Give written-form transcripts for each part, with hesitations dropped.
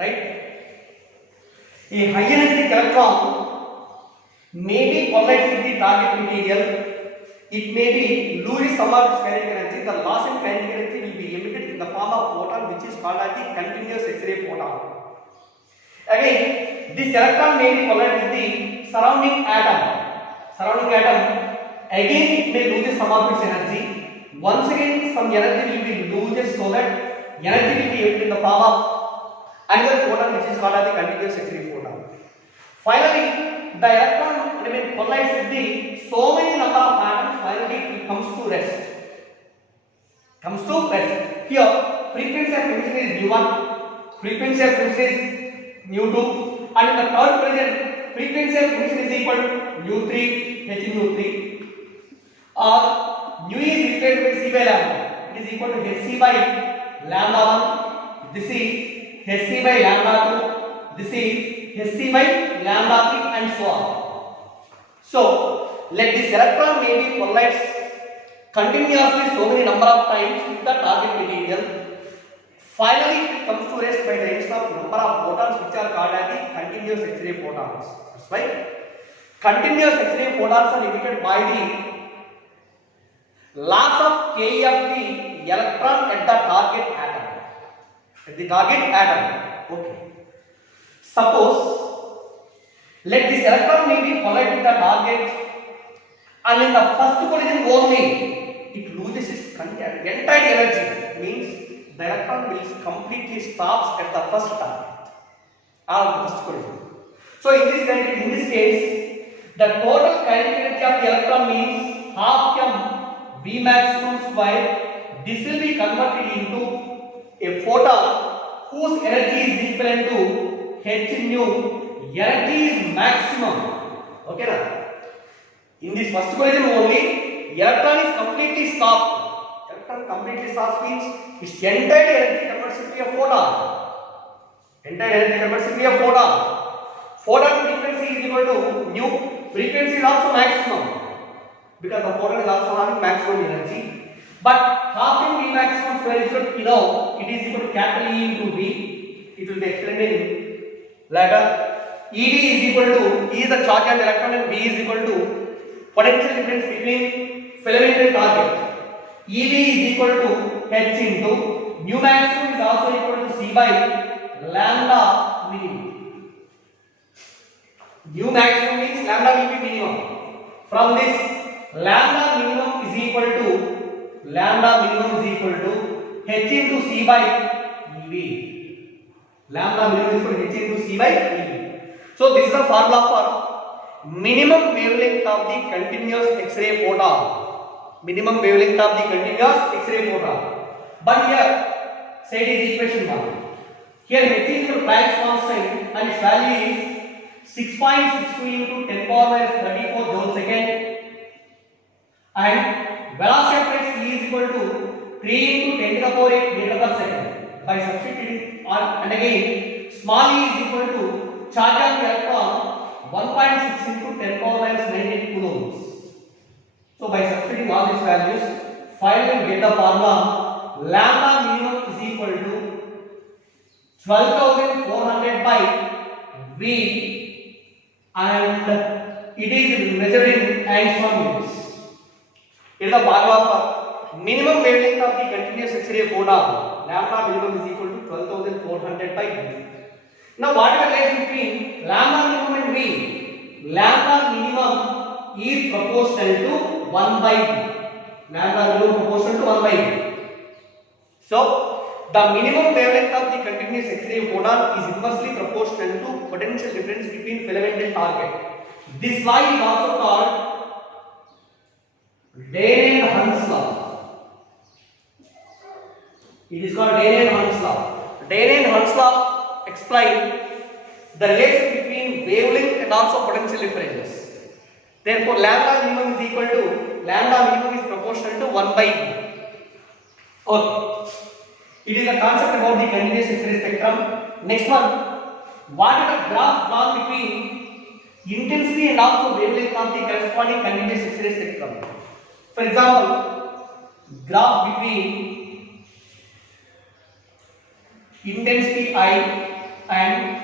right? A high energy electron may be polarized with the target material. It may be lose some of its kinetic energy. The loss in kinetic energy will be emitted in the form of photon, which is called as the continuous X-ray photon. Again, this electron may be polarized with the surrounding atom. Again, it may lose some of its energy. Once again, some energy will be loses, so that energy will be emitted in the form of another photon, which is called as the continuous X-ray photon. Finally, the electron remains polarized with the so many number of atoms. Finally, it comes to rest. Here, frequency of emission is nu1, frequency of emission is nu2, and in the third present, frequency of emission is equal to nu3, h nu3, or nu is replaced by c by lambda. It is equal to hc by lambda 1. This is hc by lambda 2. This is hc by lambda 3, and so on. So, let this electron may be polarized continuously so many number of times with the target material. Finally, it comes to rest by the action of number of photons, which are called as the continuous X-ray photons. That's why continuous X-ray photons are emitted by the loss of K of the electron at the target atom. Okay. Suppose, let this electron may be polarized with the target, and in the first collision only, it loses its entire energy. Means the electron will completely stops at the first target or the first collision. So in this case, the total kinetic energy of the electron means half m v maximum square. This will be converted into a photon whose energy is equivalent to h nu. Energy is maximum. Okay, na? In this first collision only, electron is completely stopped. Electron completely stops means its entire energy converts into a photon. Photon frequency is equal to nu. Frequency is also maximum because the photon is also having maximum energy. But half in V maximum square is equal to, it is equal to capital E into V. It will be explained in later. ED is equal to, E is the charge of the electron, and V is equal to potential difference between filament and target. EV is equal to h into nu maximum is also equal to c by lambda minimum. Nu maximum means lambda will be minimum. From this, lambda minimum is equal to h into c by ev. Lambda minimum is equal to h into c by ev. So this is the formula for minimum wavelength of the continuous X-ray photon. But here, say it is equation 1. Here h is your Planck's constant and its value is 6.62 into 10 power minus 34 joule second, and velocity of light c is equal to 3 into 10 to the power 8 meter per second. By substituting, and again small e is equal to charge of the electron 1.6 into 10 power minus 19 coulombs. So by substituting all these values, finally we get the formula lambda minimum is equal to 12,400 by V, and it is measured in angstrom units. It is the formula for minimum wavelength of the continuous X-ray photon. Lambda minimum is equal to 12,400 by V. Now what is the relation between lambda minimum and V? Lambda minimum is proportional to 1 by V. Lambda minimum proportional to 1 by V. So the minimum wavelength of the continuous X-ray photon is inversely proportional to potential difference between filament and target. This law is also called Dane and Hunt's law. It is called Dane and Hunt's law. Dane and Hunt's law explain the relation between wavelength and also potential difference. Therefore, lambda minimum is equal to, lambda minimum is proportional to 1 by V. Okay. It is a concept about the continuous X-ray spectrum. Next one, what is the graph drawn between intensity and also wavelength of the corresponding continuous X-ray spectrum? For example, graph between intensity I and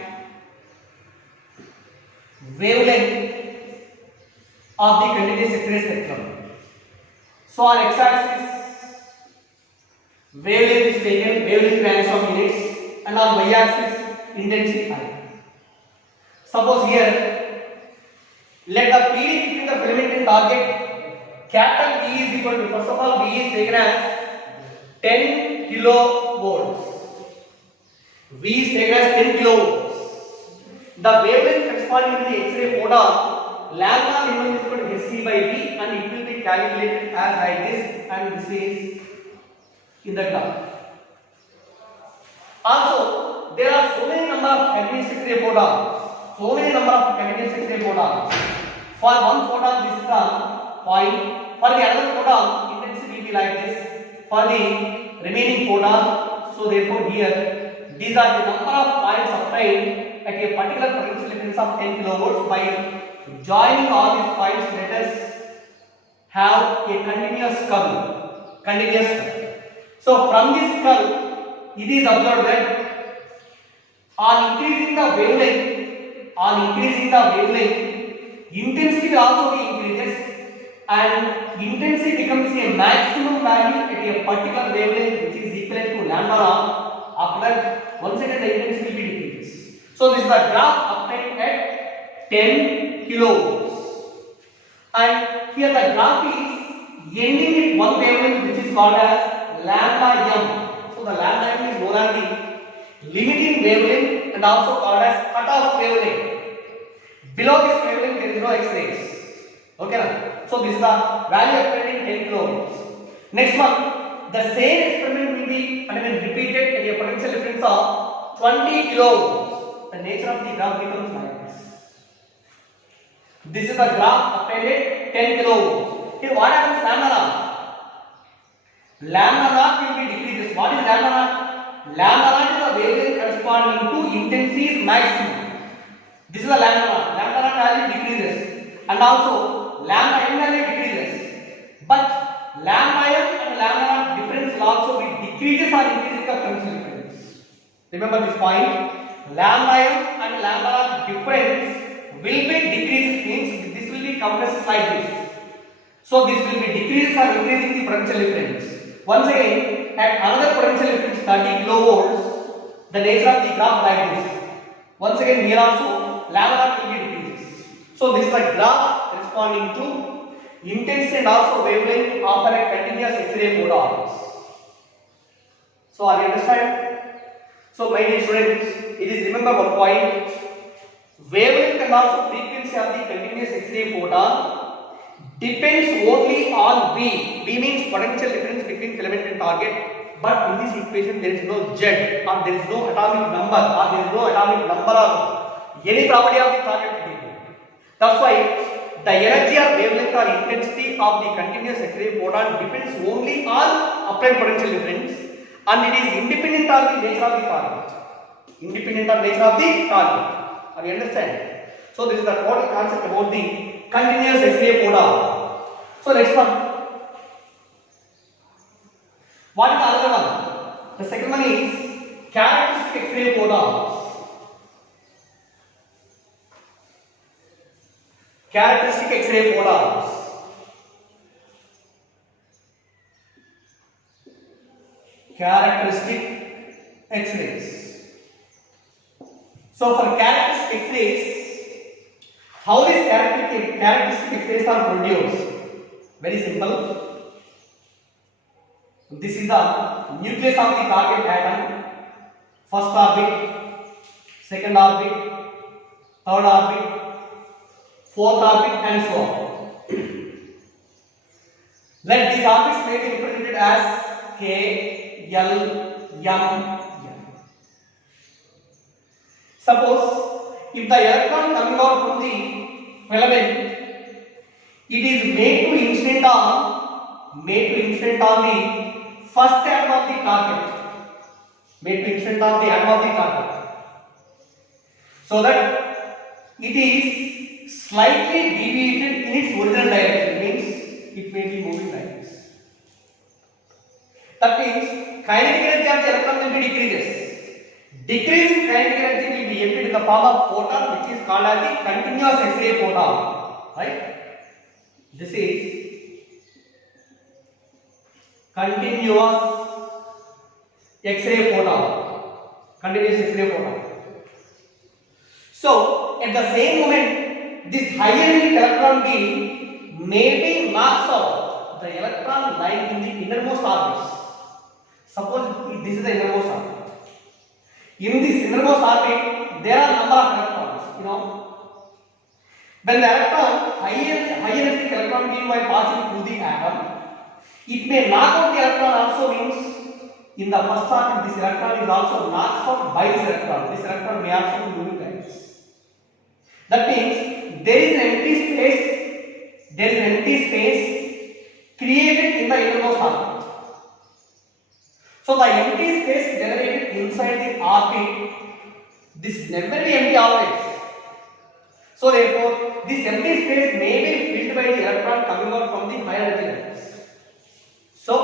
wavelength of the continuous X-ray spectrum. So on x-axis wavelength is taken, wavelength values of units, and on y-axis intensity I. Suppose here let the PD between the filament and target capital E is equal to, first of all V is taken as 10 kilovolts. V is taken as 10 kilovolts. The wavelength corresponding to the X-ray photon lambda minimum is equal to Hc by V, and it will be calculated as like this, and this is in the graph. Also, there are so many number of continuous X-ray photons. So many number of continuous X-ray photons. For one photon, this is the point. For the other photon, intensity will be like this. For the remaining photon, so therefore here, these are the number of points obtained at a particular potential difference of 10 kilovolts. By joining all these points, let us have a continuous curve. Continuous curve. So from this curve, it is observed that on increasing the wavelength, intensity will also be increases, and intensity becomes a maximum value at a particular wavelength which is equivalent to lambda naught. After that, once again the intensity will be decreases. So this is the graph obtained at 10 kilovolts, and here the graph is ending at one wavelength which is called as lambda m. So the lambda m is known as the limiting wavelength and also called as cutoff wavelength. Below this wavelength there is no X-rays. Okay now? So this is the value obtained in 10 kilovolts. Next one, the same experiment will be repeated at a potential difference of 20 kilovolts. The nature of the graph becomes like this. This is the graph obtained at 10 kilovolts. Here what happens lambda naught? Lambda naught will be decreases. What is lambda naught? Lambda naught is the wavelength corresponding to intensity maximum. This is the lambda naught. Lambda naught value decreases, and also lambda m value decreases. But lambda m and lambda naught difference will also be decreases or increasing the potential difference. Remember this point. Lambda m and lambda naught difference will be decreases, means this will be compressed like this. So this will be decreases or increasing the potential difference. Once again, at another potential difference 30 kilovolts, the nature of the graph like this. Once again here also lambda naught will be decreases. So this is the graph corresponding to intensity and also wavelength of a continuous X-ray photons. So are you understand? So my dear students, it is remember one point. Wavelength and also frequency of the continuous X-ray photon depends only on V. V means potential difference between filament and target. But in this equation there is no Z, or there is no atomic number, or there is no atomic number or any property of the target. That's why the energy or wavelength or intensity of the continuous X-ray photon depends only on applied potential difference, and it is independent of the nature of the target. Independent of nature of the target. Are you understand? So this is the total concept about the continuous X-ray photon. So next one. What is the other one? The second one is characteristic X-ray photons. Characteristic X-ray photons. Characteristic X-rays. So for characteristic X-rays, how these characteristic X-rays are produced? Very simple. This is the nucleus of the target atom. First orbit, second orbit, third orbit, fourth orbit, and so on. Let these orbits may be represented as K, L, M, N. Suppose if the electron coming out from the filament, it is made to incident on the first atom of the target. Made to incident on the atom of the target, so that it is slightly deviated in its original direction, means it may be moving like this. That means kinetic energy of the electron will be decreases. Decreasing kinetic energy will form of photon which is called as the continuous X-ray photon, right? This is continuous X-ray photon, continuous X-ray photon. So at the same moment, this high energy electron beam maybe knocks out the electron lying in the innermost orbits. Suppose this is the innermost orbit. In this innermost orbit, there are number of electrons. When the electron high energy electron beam while passing through the atom, it may knock out the electron. Also means in the first orbit, this electron is also knocked out by this electron. This electron may also be moving like this. That means there is an empty space. There is an empty space created in the innermost orbit. So the empty space generated inside the orbit, this is never be empty always. So therefore, this empty space may be filled by the electron coming out from the higher energy levels. So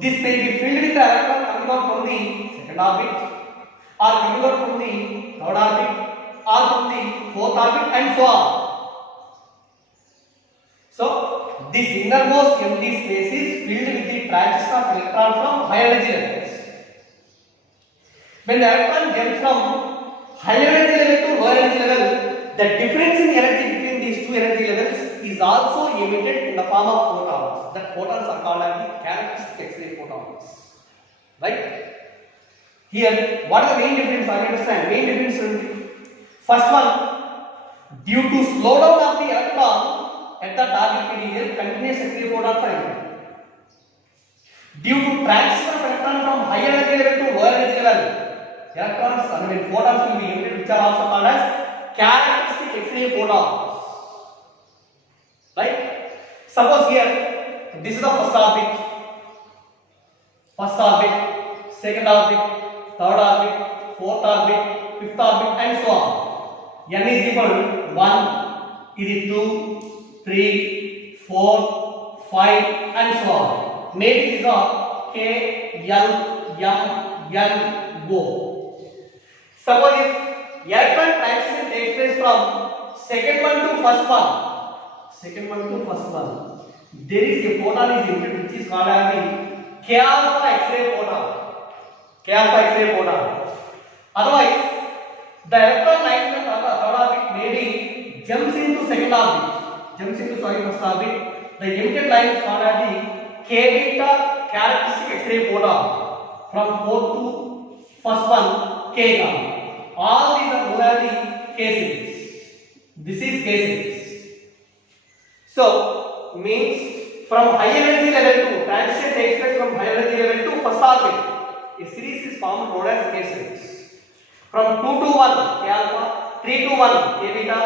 this may be filled with the electron coming out from the second orbit, or coming out from the third orbit, or from the fourth orbit, and so on. So this innermost empty space is filled with the transition of electron from higher energy levels. When the electron jumps from higher energy level to lower energy level, the difference in energy between these two energy levels is also emitted in the form of photons. That photons are called as the characteristic X-ray photons. Right? Here, what is the main difference? I understand. Main difference is first one, due to slowdown of the electron at the target material, continuous X-ray photon for emitted. Due to transition of electron from higher energy level to lower energy level, electrons, photons will be emitted, which are also called as characteristic X-ray photons. Right? Suppose here, this is the first orbit, second orbit, third orbit, fourth orbit, fifth orbit, and so on. N is equal to 1, it is 2, 3, 4, 5, and so on. Maybe these are K, L, M, N, O. Suppose if electron transition takes place from second one to first one, there is a photon is emitted which is called as the K alpha X-ray photon. Otherwise, the electron lying in the third orbit maybe jumps into first orbit. The emitted line is called as the K beta characteristic X-ray photon. From fourth to first one, K gamma. All these are known as the K series. This is K series. So means from higher energy level to transition takes place from higher energy level to first orbit. A series is formed known as K series. From 2 to 1, K alpha, 3 to 1, K beta,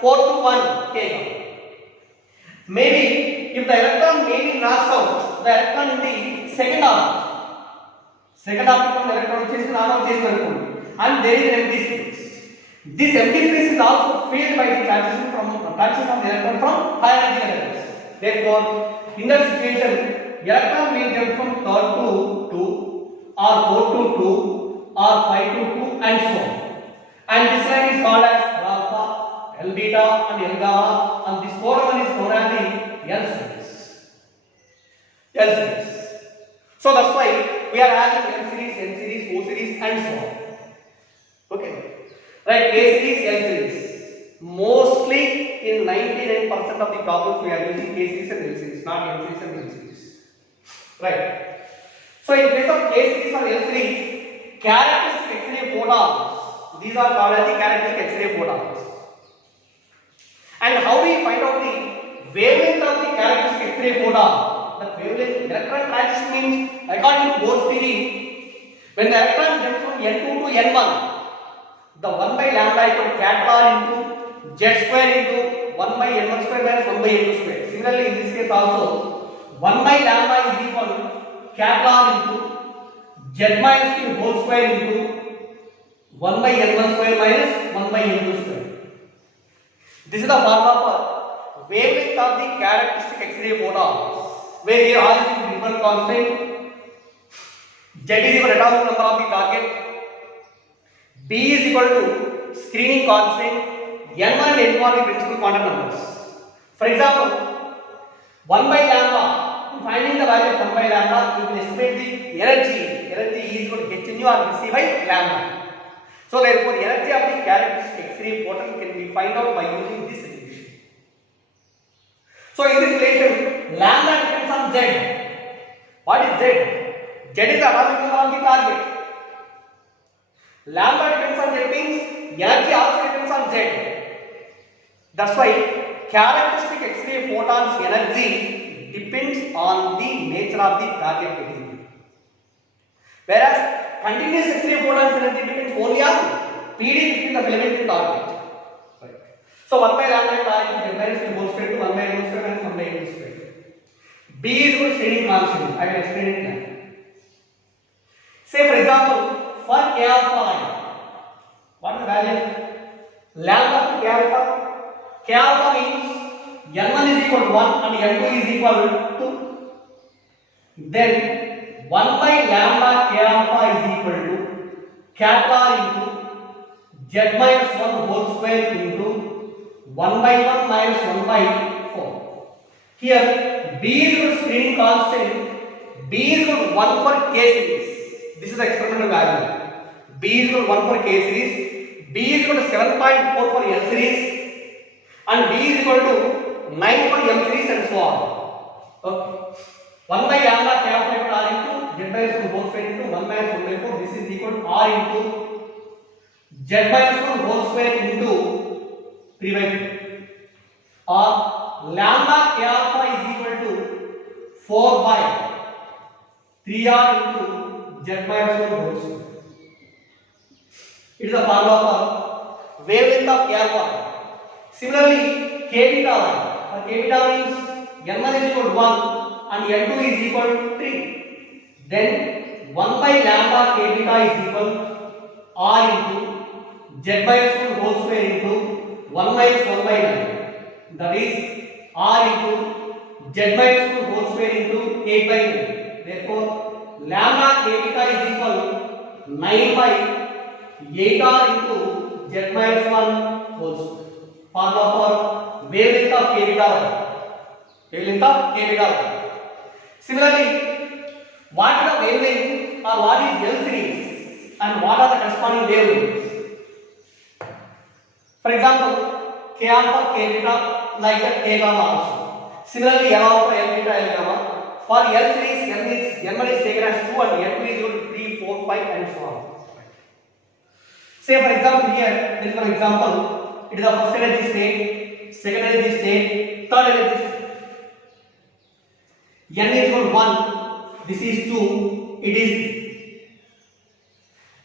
4 to 1, K gamma. Maybe if the electron maybe knocks out the electron in the second orbit from electron chase and there is an empty space. This empty space is also filled by the transition of the electron from higher energy levels. Therefore, in that situation, electron may jump from third to 2, or 4 to 2, or 5 to 2, and so on. And this line is called as alpha, L beta, and L gamma, and this third one is known as the L series. So that's why we are having M series, N series, O series, and so on. Okay. Right, K series, L series. Mostly in 99% of the problems we are using K series and L series, not M series and N series. Right. So in case of K series or L series, characteristic X-ray photons, these are called as the characteristic X-ray photons. And how do we find out the wavelength of the characteristic X-ray photon? The wavelength electron transition means, according to Bohr's theory, when the electron jumps from N2 to N1, the 1 by lambda equal to capital into Z square into 1 by N1 square minus 1 by N2 square. Similarly, in this case also, 1 by lambda is equal to capital into Z minus Q whole square into 1 by N1 square minus 1 by N2 square. This is the formula for wavelength of the characteristic X-ray photons, where here R is equal to Riemann constant, Z is equal to atomic number of the target, B is equal to screening constant n1 and n2 are the principal quantum numbers. For example, 1 by lambda, finding the value of 1 by lambda, you can estimate the energy. Energy is equal to h nu or Vc by lambda. So therefore, energy of the characteristic X-ray photon can be found out by using this relation. So in this relation, lambda depends on Z. What is Z? Z is the atomic number of the target. Lambda depends on Z means energy also depends on Z. That's why characteristic X-ray photon's energy depends on the nature of the target material. Whereas continuous X-ray photon's energy depends only on PD between the filament and target. Right. So 1 by lambda target is minus the whole square to 1 by whole square minus 1 by whole square. B is equal to screening constant. I will explain it now. Say for example, for K alpha line, what is the value of lambda for K alpha? K alpha means n1 is equal to 1 and n2 is equal to 2. Then 1 by lambda K alpha is equal to kappa into z minus 1 whole square into 1 by 1 minus 1 by 4. Here B is equal to screening constant. B is equal to 1 for K series. This is the experimental value. B is equal to 1 for K series. B is equal to 7.4 for L series. And B is equal to 9 for M series and so on. Okay. 1 by lambda K alpha equal to R into Z minus 1 whole square into 1 minus 1 by 4. This is equal to R into Z minus 1 whole square into 3 by 2. Or lambda K alpha is equal to 4 by 3R into Z minus 1 whole square. It is a formula for wavelength of K alpha. Similarly, K beta line. For K beta means n1 is equal to 1 and n2 is equal to 3. Then 1 by lambda K beta is equal to R into Z minus 1 whole square into 1 minus 1 by 9. That is R into Z minus 1 whole square into 8 by 9. Therefore, lambda K beta is equal to 9 by 8R into Z minus 1 whole square. Formula for wavelength of K beta line. Wavelength of K beta line. Similarly, what is the wavelength or what is L series and what are the corresponding wavelengths? For example, K alpha, K beta, like that K gamma also. Similarly, L alpha, L beta, L gamma. For L series, n1 is taken as 2 and n2 is equal to 3, 4, 5 and so on. Say for example here, there is one example. It is the first energy state, second energy state, third energy state. N is equal to 1, this is 2, it is 3.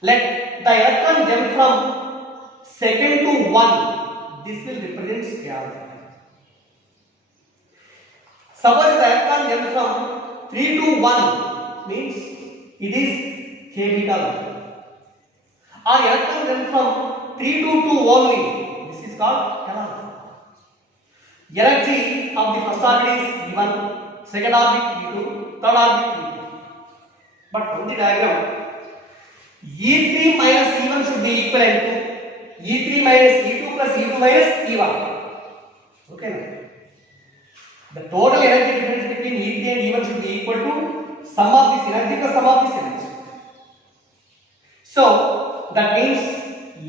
Let the electron jump from second to 1, this will represent K alpha. Suppose the electron jump from 3 to 1, means it is K beta line. Or electron jump from 3 to 2 only, this is called K alpha. Energy of the first orbit is E1, second orbit E2, third orbit E2. But from the diagram, E3 minus E1 should be equivalent to E3 minus E2 plus E2 minus E1. Okay. The total energy difference between E3 and E1 should be equal to sum of this energy plus sum of this energy. So that means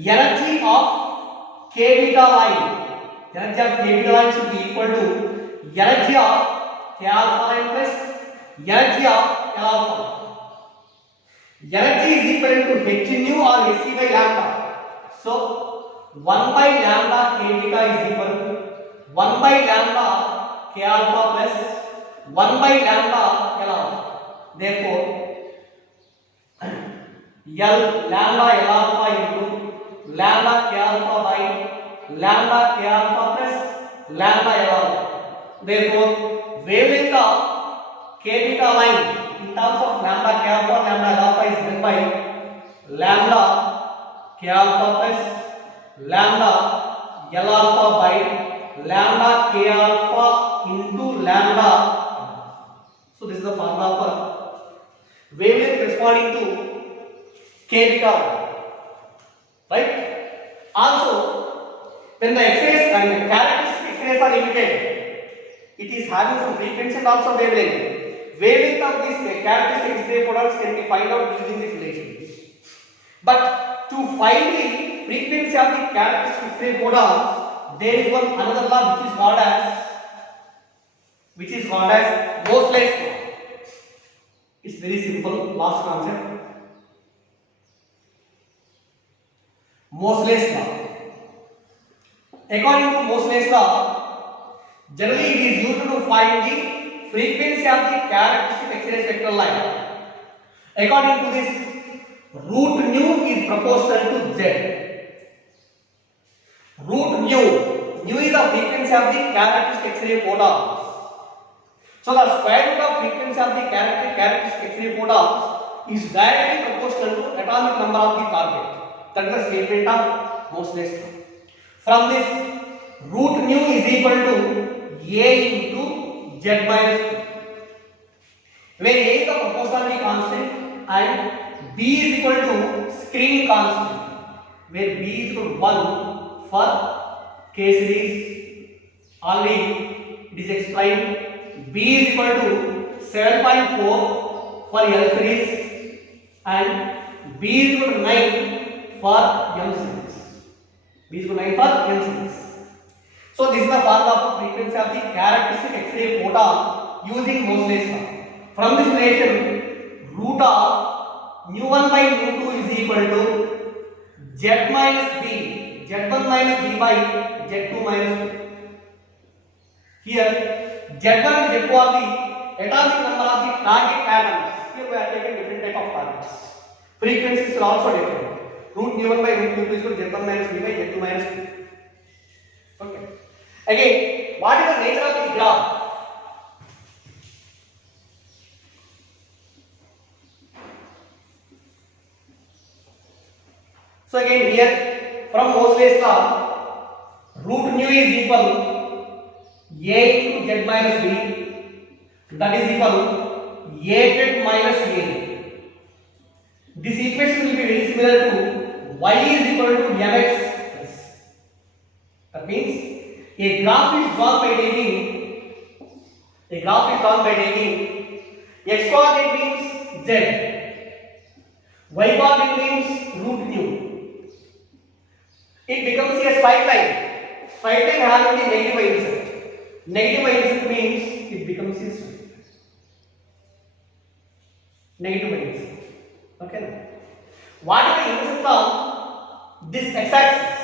energy of K beta line, energy of K beta line should be equal to energy of K alpha line plus energy of L alpha. Energy is equivalent to h nu or Hc by lambda. So 1 by lambda K beta is equal to 1 by lambda K alpha plus 1 by lambda L alpha. Therefore, L lambda L alpha into lambda K alpha by lambda K alpha plus lambda L alpha. Therefore, wavelength of K beta line in terms of lambda K alpha lambda L alpha is given by lambda K alpha plus lambda L alpha by lambda K alpha into lambda. So this is the formula for wavelength corresponding to K beta, right? Also, when the X-rays and characteristic X-rays are emitted, it is having some frequency and also wavelength. Wavelength of these characteristic X-ray photons can be found out using these relations. But to find the frequency of the characteristic X-ray photons, there is one another law which is called as Moseley's law. It's very simple, last concept. Moseley's law. According to Moseley's law, generally it is used to find the frequency of the characteristic X-ray spectral line. According to this, root nu is proportional to Z. Root nu is the frequency of the characteristic X-ray photons. So the square root of frequency of the characteristic X-ray photons is directly proportional to atomic number of the target. That is the statement of Moseley's law. From this, root nu is equal to A into Z minus B, where A is the proportionality constant and B is equal to screening constant, where B is equal to 1 for K series. Already it is explained. B is equal to 7.4 for L series and B is equal to 9 for M series. B is equal to 9 for M series. So this is the formula of frequency of the characteristic X-ray photon using Moseley's law. From this relation, root of nu1 by nu2 is equal to Z minus B, Z1 minus B by Z2 minus B. Here Z1 and Z2 are the atomic number of the target atoms. Here we are taking different type of targets. Frequencies are also different. Root nu1 by root nu2 is equal to Z1 minus B by Z2 minus B. Okay. Again, what is the nature of the graph? So again here from Moseley's law, root nu is equal A into Z minus B, that is equal AZ minus A. This equation will be very similar to Y is equal to Mx. That means a graph is drawn by taking x coordinate means Z, y coordinate means root nu. It becomes a straight line. Straight line having the negative y intercept. Negative y intercept means it becomes a straight line. Negative y intercept. Okay. What is the intercept on this x-axis?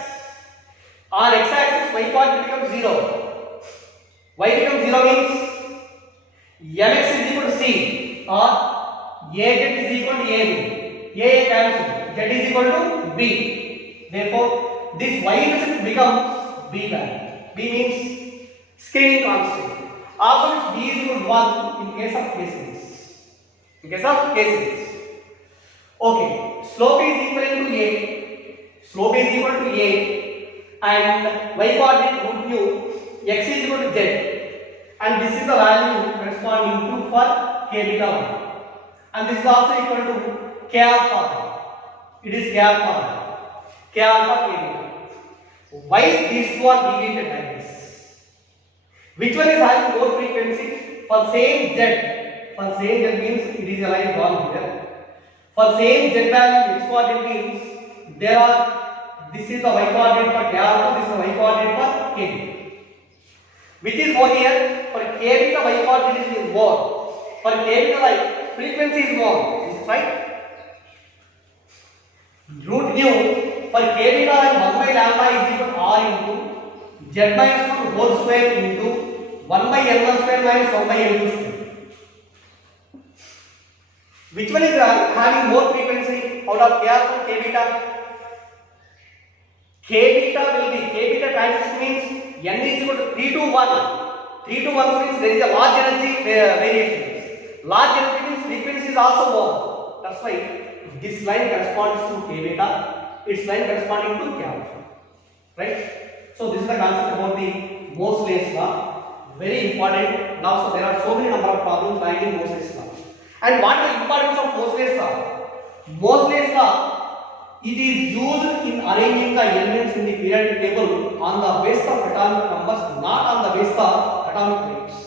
On x-axis, y coordinate becomes 0. Y becomes 0 means mx is equal to c or az is equal to ab. A cancels. Z is equal to b. Therefore, this y intercept becomes b value. B means screening constant. Also, b is equal to 1 in case of K series. In case of K series. Okay, slope is equal to a. Slope is equal to a, and y coordinate root nu. X is equal to z, and this is the value corresponding to for k beta 1, and this is also equal to k alpha. It is k alpha k beta. Why these two are deviated like this? Which one is having more frequency? For same z. For same z means it is a line drawn here. For same z value, x coordinate means there are. This is the y coordinate for k alpha. This is the y coordinate for k beta. Which is more here? For k beta, y coordinate is more. For k beta, like frequency is more. Is it right? Root nu for k beta and 1 by lambda is equal to r into z minus 1 whole square into 1 by n1 square minus 1 by n2 square. Which one is having more frequency out of k alpha and k beta? K beta will be, K beta transition means n is equal to 3 to 1. 3 to 1 means there is a large energy variation. Large energy means frequency is also more. That's why this line corresponds to K beta, its line corresponding to K alpha. Right? So this is the concept about the Moseley's law. Very important. Now, so there are so many number of problems lying in Moseley's law. And what is the importance of Moseley's law? Moseley's law, it is used in arranging the elements in periodic table on the basis of atomic numbers, not on the basis of atomic weights.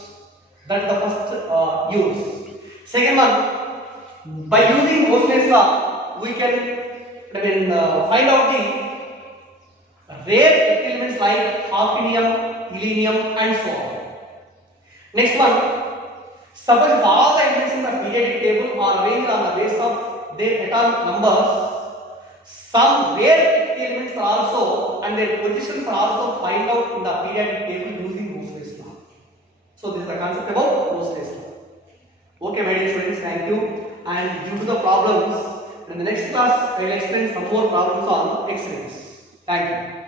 That is the first use. Second one, by using Moseley's law, we can find out the rare elements like hafnium, selenium, and so on. Next one, suppose if all the elements in the periodic table are arranged on the basis of their atomic numbers, some rare elements are also and their positions are also find out in the periodic table using Moseley's law. So this is the concept about Moseley's law. Okay, my dear students, thank you. And due to the problems, in the next class I will explain some more problems on X-rays. Thank you.